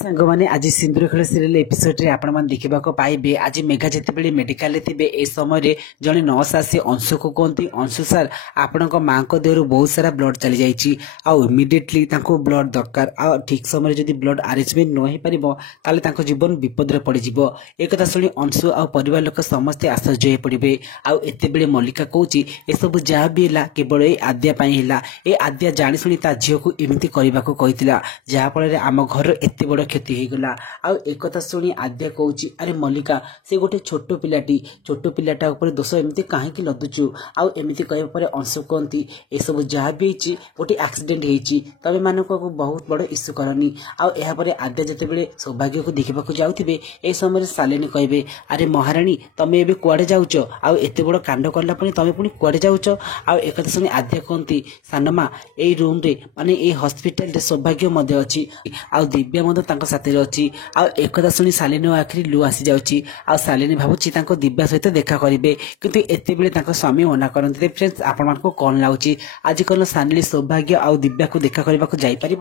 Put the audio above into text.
सांग मैंने आज सिंदूर खेल सीरियल एपिसोड रे आपण मैंने देखा पाइबे। आज मेघा जितेबाला मेडिकल थे ए समय जड़े नर्स आसी अंशु को कहती अंशु सार आपण माँ को देहर बहुत सारा ब्लड चली जाइए इमिडिएटली ब्लड दरकार आ ठीक समय जब ब्लड अरेंजमेंट न हो पारे जीवन विपद में पड़ज। एक शुणी अंशु आ परिवार लोक समस्ते आश्चर्य हो पड़े। आते मल्लिका कौच ए सब जहाँ भी है केवल ये आद्या ये आद्या जाशुणी ता झील को एमती करने को जहाँफल आम घर एत बड़ क्षति होगला। आ एक शुणी आद्या कौच अरे मल्लिका से गोटे छोट पिलाटा ऊपर दोष एमती कहीं लदुचु आमती कहपर अंशु कहती ए सब जहाँ भी गोटे एक्सीडेंट होती तबे मानक बहुत बड़ इश्यू करनी। आपर आद्या जिते सौभाग्य को देखा जाऊे ए समय शालिनी कहे अरे महाराणी तमें एवं कुआड़े जाऊच आते बड़ कांड कला तमें पुणी कुआड़े जाऊच। एक शुणी आद्या कहती सानमा ये रूम रे माने ये हॉस्पिटल रे सौभाग्य अच्छी आ दिव्या साथी अच्छी। एक शुणी शालिनी आखिरी लु आसी जाऊँगी शालिनी भावुची दिव्या सहित देखा करेंगे किंतु एत बड़े स्वामी मना करते। फ्रेंड्स आपण कौन लगुच आज कल शालिनी सौभाग्य आ दिव्या को देखा करने को जापर?